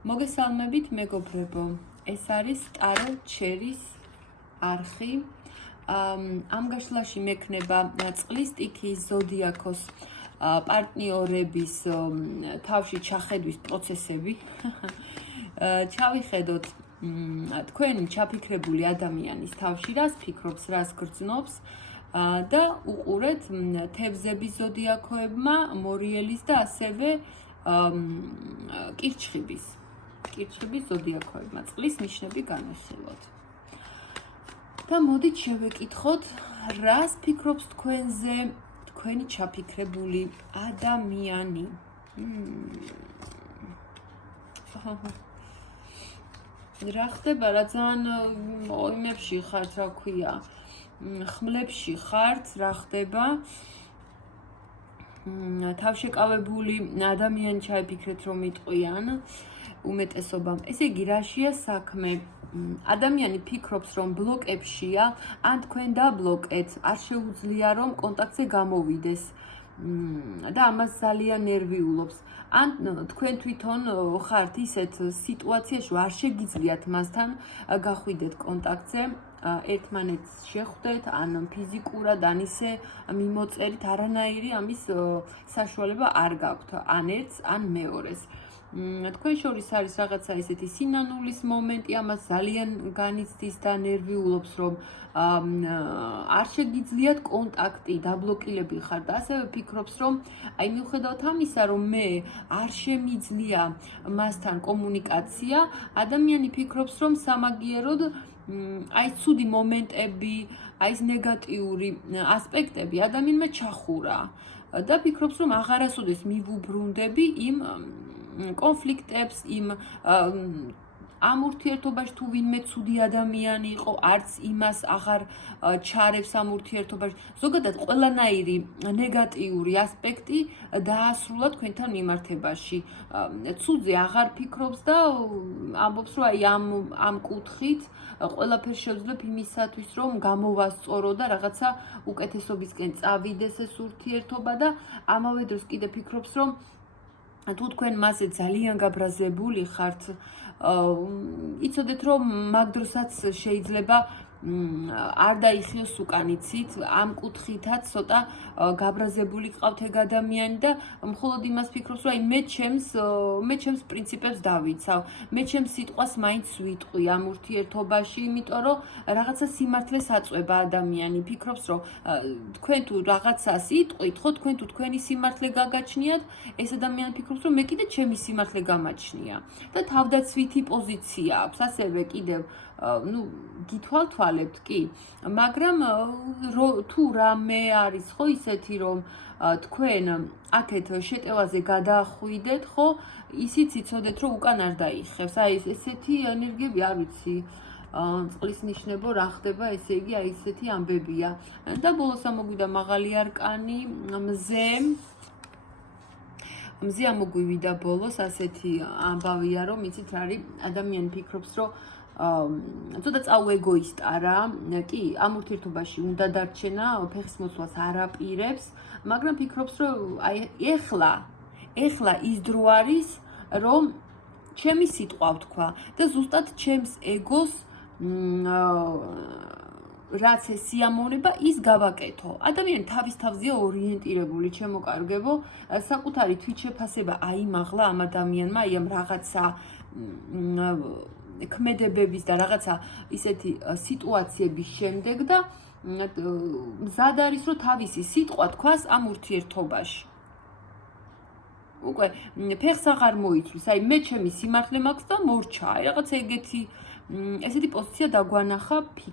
მოგესალმებით მეგობრებო, ეს არის ტარო ჩერის არხი. ამ გაშლაში მექნება წყლის სტიქიის ზოდიაქოს პარტნიორების თავში ჩახედვის პროცესები. ჩავიხედოთ თქვენ ჩაფიქრებული ადამიანის თავში რას ფიქრობს, რას გრძნობს და უყურეთ თევზების ზოდიაქოებმა, მორიელის და ასევე კირჩხიბის ზოდიაქოებმა წყლის ნიშნები განვიხილოთ. და მოდით შევეკითხოთ, რას ფიქრობს თქვენზე თქვენი ჩაფიქრებული ადამიანი. რა ხდება, რა ძალიან ოიმებში ხართ, რა ქვია, ხმლებში ხართ, რა ხდება. თავშეკავებული ადამიანი ჩაიფიქრეთ, რომ იტყვიან უმეტესობამ. ესე იგი, რაშია საქმე? ადამიანი ფიქრობს, რომ ბლოკებშია, ან თქვენ დაბლოკეთ, არ შეუძლია, რომ კონტაქტზე გამოვიდეს და ამას ძალიან ნერვიულობს. ან თქვენ თვითონ ხართ ისეთ სიტუაციაში, არ შეგიძლიათ მასთან გახვიდეთ კონტაქტზე, ერთმანეთს შეხვდეთ, ან ფიზიკურად, ან ისე მიმოწერით, არანაირი ამის საშუალება არ გაქვთ, ან ერთს, ან მეორეს. თქვენ შორის არის რაღაცა ისეთი სინანულის მომენტი, ამას ძალიან განიცდის და ნერვიულობს, რომ არ შეგიძლიათ კონტაქტი, დაბლოკილები ხართ და ასევე ფიქრობს, რომ აი მიუხედავად ამისა, რომ მე არ შემიძლია მასთან კომუნიკაცია, ადამიანი ფიქრობს, რომ სამაგიეროდ აი ცუდი მომენტები, აი ეს ნეგატიური ასპექტები ადამიანმა ჩახურა და ფიქრობს, რომ აღარასოდეს მივუბრუნდები იმ კონფლიქტებს, იმ ამ ურთიერთობაში თუ ვინმე ცუდი ადამიანი იყო, არც იმას აღარ ჩარევს ამ ურთიერთობაში. ზოგადად ყველანაირი ნეგატიური ასპექტი დაასრულა თქვენთან მიმართებაში. ცუდზე აღარ ფიქრობს და ამბობს, რომ აი ამ კუთხით ყველაფერს შევძლებ იმისათვის, რომ გამოვასწორო და რაღაცა უკეთესობისკენ წავიდეს ეს ურთიერთობა და ამავე დროს კიდე ფიქრობს, რომ თუ თქვენ მასზე ძალიან გაბრაზებული ხართ, იცოდეთ, რომ მაგ დროსაც შეიძლება არ დაიხიოს უკან, იცით, ამ კუთხითაც ცოტა გაბრაზებული ყავთ ეგ ადამიანი და მხოლოდ იმას ფიქრობს, რომ აი მე ჩემს პრინციპებს დავიცავ, მე ჩემს სიტყვას მაინც ვიტყვი ამ ურთიერთობაში, იმიტომ რომ რაღაცა სიმართლეს აწვება ადამიანი, ფიქრობს, რომ თქვენ თუ რაღაცას იტყვით, ხო, თქვენ თუ თქვენი სიმართლე გაგაჩნიათ, ეს ადამიანი ფიქრობს, რომ მე კიდე ჩემი სიმართლე გამაჩნია და თავდაცვითი პოზიცია აქვს, ასევე კიდევ გითვალთვალებთ კი, მაგრამ თუ რამე არის ხო ისეთი, რომ თქვენ აქეთ შეტევაზე გადაახვიდეთ, ხო, ისიც იცოდეთ, რომ უკან არ დაიხევს. აი ესეთი ენერგიები, არ ვიცი, წყლის ნიშნებო რა ხდება, ესე იგი, აი ესეთი ამბებია. და ბოლოს ამოგვიდა მაღალი არკანი, მზე ამოგვივიდა ბოლოს, ასეთი ამბავია, რომ იცით რა არის, ადამიანი ფიქრობს, რომ ცოტა წაუ ეგოისტა რა, კი, ამ ურთიერთობაში უნდა დარჩენა, ფეხის მოსვლას არ აპირებს, მაგრამ ფიქრობს, რომ აი ეხლა ის დრო არის, რომ ჩემი სიტყვა ვთქვა და ზუსტად ჩემს ეგოს რაც ეს სიამოვნება, ის გავაკეთო. ადამიანი თავის თავზეა ორიენტირებული, ჩემოკარგებო, საკუთარი თვითშეფასება აიმაღლა ამ ადამიანმა, აი ამ რაღაცა ქმედებების და რაღაცა ისეთი სიტუაციების შემდეგ და მზად არის, რომ თავისი სიტყვა თქვას ამ ურთიერთობაში. უკვე ფეხს აღარ მოიცვლის, აი მე ჩემი სიმართლე მაქვს და მორჩა, აი რაღაცა ესეთი პოზიცია დაგვანახა